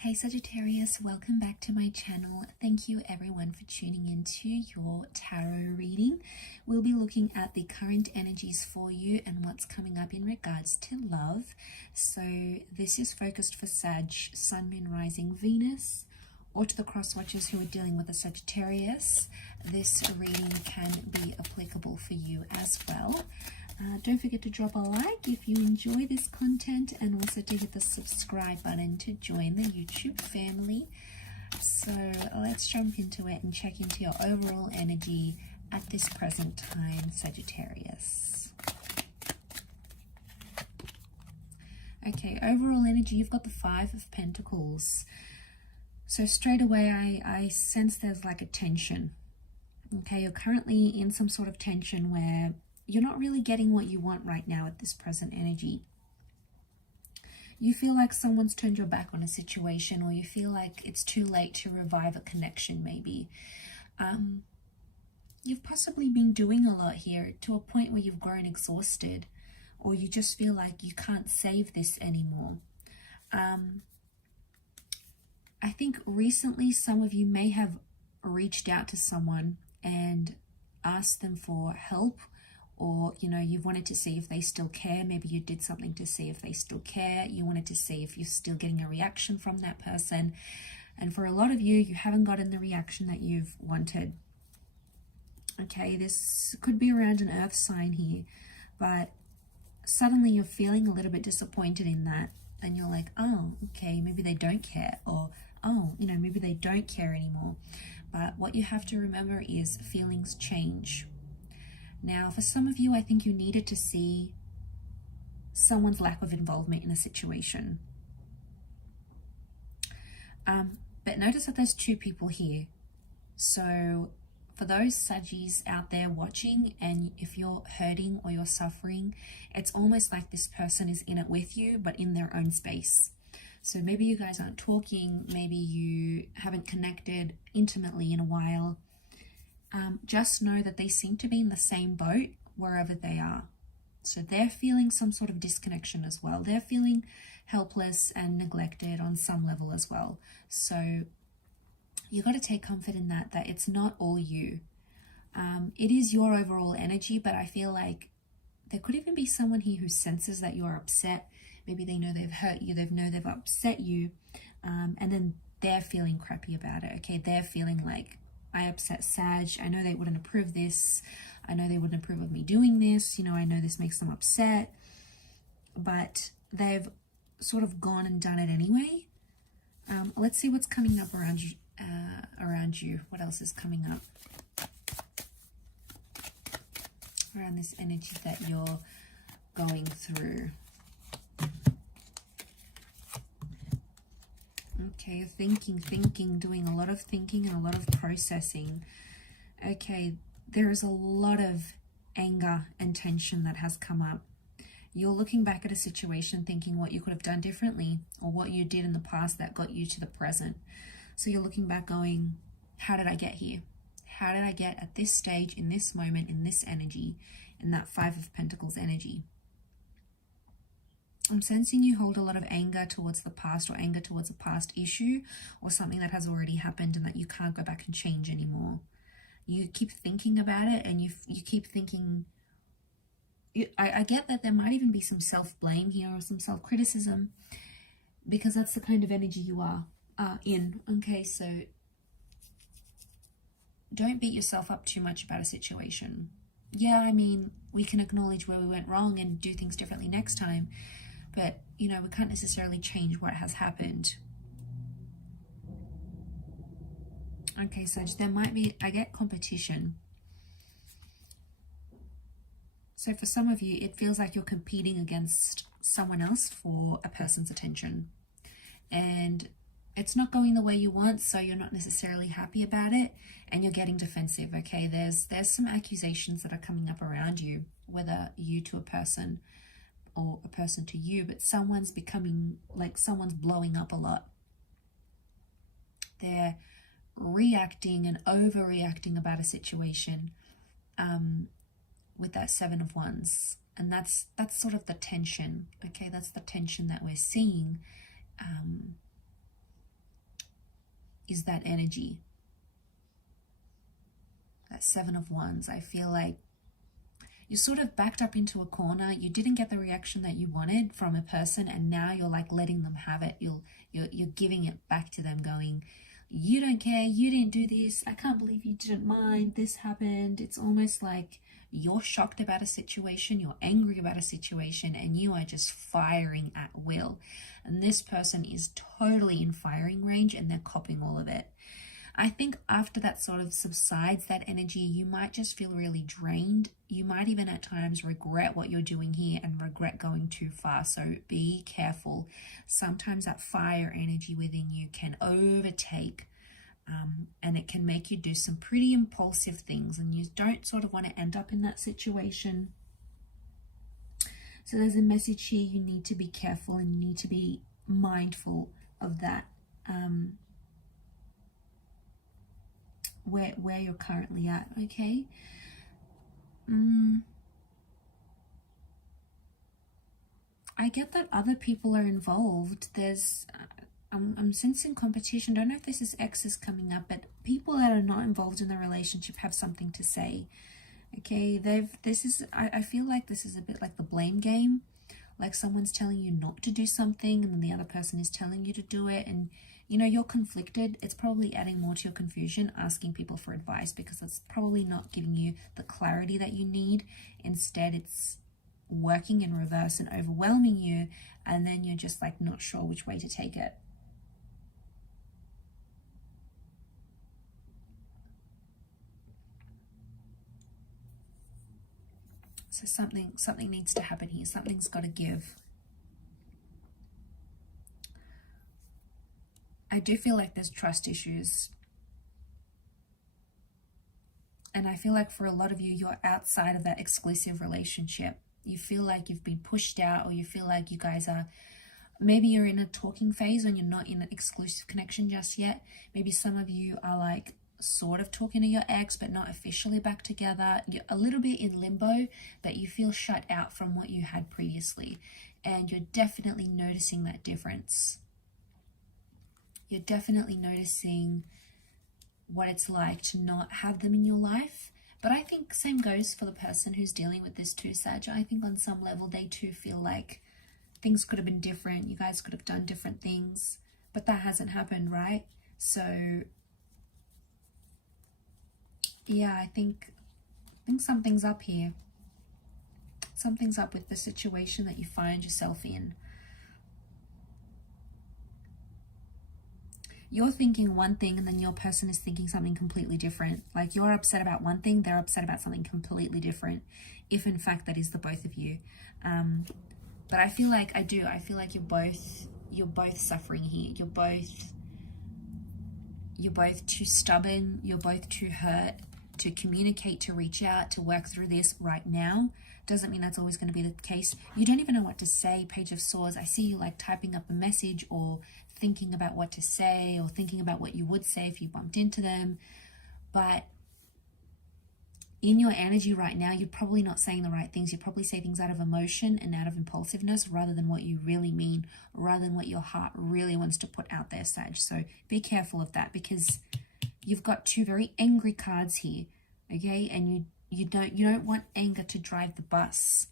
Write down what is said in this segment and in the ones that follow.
Hey Sagittarius, welcome back to my channel. Thank you everyone for tuning into your tarot reading. We'll be looking at the current energies for you and what's coming up in regards to love. So this is focused for Sag, Sun, Moon, Rising, Venus, or to the cross watchers who are dealing with a Sagittarius. This reading can be applicable for you as well. Don't forget to drop a like if you enjoy this content, and also to hit the subscribe button to join the YouTube family. So let's jump into it and check into your overall energy at this present time, Sagittarius. Okay, overall energy, you've got the Five of Pentacles. So straight away I sense there's like a tension. Okay, you're currently in some sort of tension where you're not really getting what you want right now at this present energy. You feel like someone's turned your back on a situation, or you feel like it's too late to revive a connection maybe. You've possibly been doing a lot here to a point where you've grown exhausted, or you just feel like you can't save this anymore. I think recently some of you may have reached out to someone and asked them for help, or you've wanted to see if they still care. Maybe you did something to see if they still care. You wanted to see if you're still getting a reaction from that person, and for a lot of you, you haven't gotten the reaction that you've wanted. Okay, this could be around an earth sign here, but suddenly you're feeling a little bit disappointed in that, and you're like, oh, okay, maybe they don't care, or oh, maybe they don't care anymore. But what you have to remember is feelings change. Now, for some of you, I think you needed to see someone's lack of involvement in a situation. But notice that there's two people here. So for those Saggies out there watching, and if you're hurting or you're suffering, it's almost like this person is in it with you, but in their own space. So maybe you guys aren't talking, maybe you haven't connected intimately in a while. Just know that they seem to be in the same boat wherever they are. So they're feeling some sort of disconnection as well. They're feeling helpless and neglected on some level as well. So you got to take comfort in that it's not all you. It is your overall energy, but I feel like there could even be someone here who senses that you are upset. Maybe they know they've hurt you, they know they've upset you, and then they're feeling crappy about it. Okay, they're feeling like, I upset Sag, I know they wouldn't approve this, I know they wouldn't approve of me doing this, I know this makes them upset, but they've sort of gone and done it anyway. Let's see what's coming up around you. What else is coming up around this energy that you're going through? Okay, you're thinking, doing a lot of thinking and a lot of processing. Okay, there is a lot of anger and tension that has come up. You're looking back at a situation thinking what you could have done differently, or what you did in the past that got you to the present. So you're looking back going, how did I get here? How did I get at this stage, in this moment, in this energy, in that Five of Pentacles energy? I'm sensing you hold a lot of anger towards the past, or anger towards a past issue, or something that has already happened and that you can't go back and change anymore. You keep thinking about it, and you keep thinking, I get that there might even be some self-blame here, or some self-criticism, because that's the kind of energy you are in. Okay, so don't beat yourself up too much about a situation. Yeah, I mean, we can acknowledge where we went wrong and do things differently next time, but we can't necessarily change what has happened. Okay, so there might be, I get competition. So for some of you, it feels like you're competing against someone else for a person's attention, and it's not going the way you want, so you're not necessarily happy about it, and you're getting defensive. Okay, there's some accusations that are coming up around you, whether you to a person or a person to you, but someone's becoming like, someone's blowing up a lot. They're reacting and overreacting about a situation with that Seven of Wands, and that's sort of the tension. Okay, that's the tension that we're seeing. is that energy. That Seven of Wands. I feel like you're sort of backed up into a corner. You didn't get the reaction that you wanted from a person, and now you're like letting them have it. You're giving it back to them, going, you don't care, you didn't do this, I can't believe you didn't mind, this happened. It's almost like you're shocked about a situation, you're angry about a situation, and you are just firing at will. And this person is totally in firing range, and they're copying all of it. I think after that sort of subsides, that energy, you might just feel really drained. You might even at times regret what you're doing here and regret going too far. So be careful. Sometimes that fire energy within you can overtake, and it can make you do some pretty impulsive things, and you don't sort of want to end up in that situation. So there's a message here. You need to be careful and you need to be mindful of that. Where you're currently at, okay? I get that other people are involved. There's, I'm sensing competition. Don't know if this is exes coming up, but people that are not involved in the relationship have something to say. Okay, I feel like this is a bit like the blame game. Like someone's telling you not to do something, and then the other person is telling you to do it, and you know, you're conflicted. It's probably adding more to your confusion, asking people for advice, because it's probably not giving you the clarity that you need. Instead, it's working in reverse and overwhelming you, and then you're just like not sure which way to take it. So something needs to happen here. Something's got to give. I do feel like there's trust issues. And I feel like for a lot of you, you're outside of that exclusive relationship. You feel like you've been pushed out, or you feel like you guys are, maybe you're in a talking phase when you're not in an exclusive connection just yet. Maybe some of you are like sort of talking to your ex, but not officially back together. You're a little bit in limbo, but you feel shut out from what you had previously. And you're definitely noticing that difference. You're definitely noticing what it's like to not have them in your life. But I think same goes for the person who's dealing with this too, Sag. I think on some level they too feel like things could have been different. You guys could have done different things, but that hasn't happened, right? So yeah, I think something's up here. Something's up with the situation that you find yourself in. You're thinking one thing, and then your person is thinking something completely different. Like you're upset about one thing, they're upset about something completely different, if in fact that is the both of you. But I feel like you're both suffering here. You're both too stubborn, you're both too hurt to communicate, to reach out, to work through this right now. Doesn't mean that's always going to be the case. You don't even know what to say. Page of Swords. I see you like typing up a message, or thinking about what to say, or thinking about what you would say if you bumped into them. But in your energy right now, you're probably not saying the right things. You probably say things out of emotion and out of impulsiveness, rather than what you really mean, rather than what your heart really wants to put out there, Sag. So be careful of that, because you've got two very angry cards here, okay? And you don't want anger to drive the bus.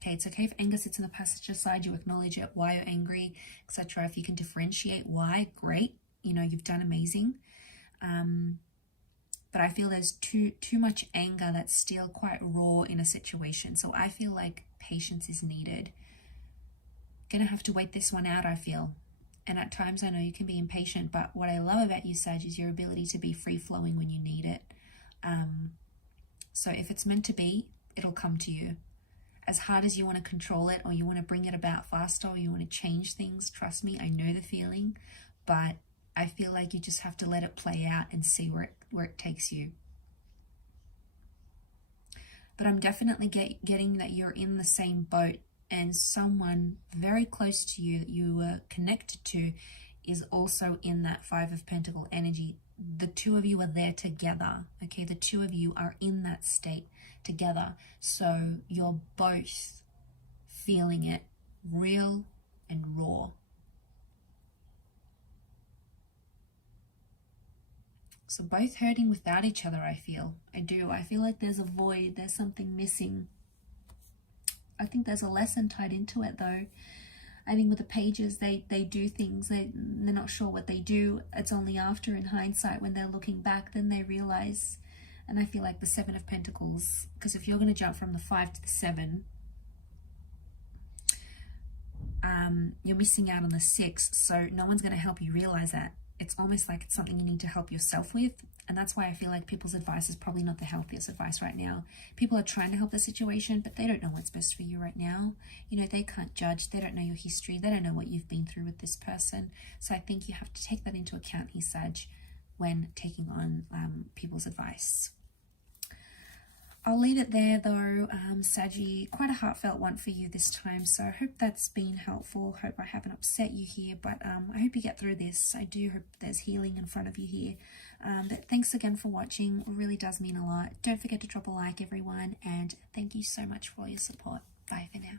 Okay, it's okay if anger sits in the passenger side. You acknowledge it, why you're angry, etc. If you can differentiate why, great. You know, you've done amazing. But I feel there's too much anger that's still quite raw in a situation. So I feel like patience is needed. Gonna have to wait this one out, I feel. And at times I know you can be impatient, but what I love about you, Sag, is your ability to be free-flowing when you need it. So if it's meant to be, it'll come to you. As hard as you want to control it, or you want to bring it about faster, or you want to change things, trust me, I know the feeling, but I feel like you just have to let it play out and see where it takes you. But I'm definitely getting that you're in the same boat, and someone very close to you that you were connected to is also in that Five of Pentacle energy. The two of you are there together, okay? The two of you are in that state together. So you're both feeling it, real and raw. So both hurting without each other, I feel. I do. I feel like there's a void. There's something missing. I think there's a lesson tied into it, though. I think with the pages, they do things. They're not sure what they do. It's only after, in hindsight, when they're looking back, then they realize. And I feel like the Seven of Pentacles, because if you're going to jump from the 5 to the 7, you're missing out on the 6. So no one's going to help you realize that. It's almost like it's something you need to help yourself with. And that's why I feel like people's advice is probably not the healthiest advice right now. People are trying to help the situation, but they don't know what's best for you right now. You know, they can't judge. They don't know your history. They don't know what you've been through with this person. So I think you have to take that into account here, Sag, when taking on people's advice. I'll leave it there though, Saggy. Quite a heartfelt one for you this time, so I hope that's been helpful. Hope I haven't upset you here, but I hope you get through this. I do hope there's healing in front of you here. But thanks again for watching. It really does mean a lot. Don't forget to drop a like, everyone, and thank you so much for all your support. Bye for now.